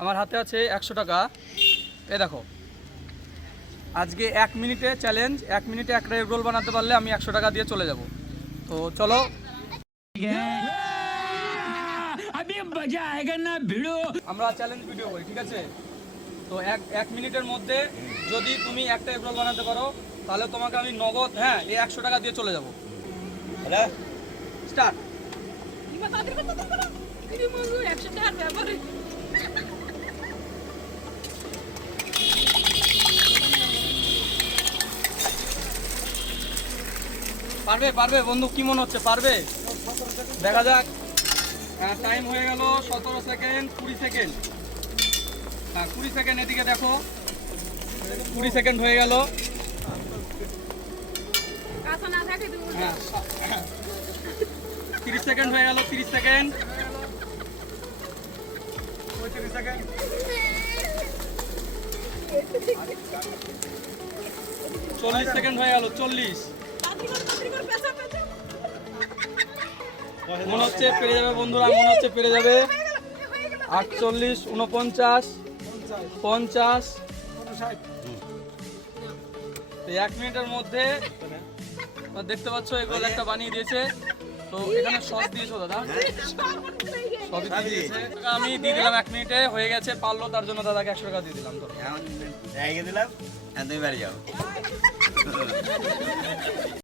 আমার হাতে আছে 100 টাকা। এই দেখো, আজকে 1 মিনিটে চ্যালেঞ্জ, 1 মিনিটে একটা এগ রোল বানাতে পারলে আমি 100 টাকা দিয়ে চলে যাব। তো চলো, আমরা চ্যালেঞ্জ ভিডিও করি, ঠিক আছে? তো এক মিনিটের মধ্যে যদি তুমি একটা এগ রোল বানাতে পারো তাহলে তোমাকে আমি নগদ, হ্যাঁ, এই 100 টাকা দিয়ে চলে যাব। স্টার্ট। পারবে পারবে বন্ধু, কি মনে হচ্ছে পারবে? দেখা যাক। টাইম হয়ে গেল 17 সেকেন্ড, 20 সেকেন্ড। হ্যাঁ, 20 সেকেন্ড, এদিকে দেখো, 20 সেকেন্ড হয়ে গেল। হ্যাঁ, 30 সেকেন্ড হয়ে গেল, 30 সেকেন্ড, 35 সেকেন্ড, 40 সেকেন্ড হয়ে গেল, 40। মনে হচ্ছে পেরে যাবে বন্ধুরা, মনে হচ্ছে পেরে যাবে। 48, 49, 50। 1 মিনিটের মধ্যে দেখতে পাচ্ছ এগুলো একটা বানিয়ে দিয়েছে। তো এখানে সস দিয়েছো দাদা? সবই দিয়ে দিয়েছে। আমি দিয়ে দিলাম, 1 মিনিটে হয়ে গেছে। পারলো, তার জন্য দাদাকে 100 টাকা দিয়ে দিলাম। তো এখন দিলাম, তুমি বাড়ি যাও।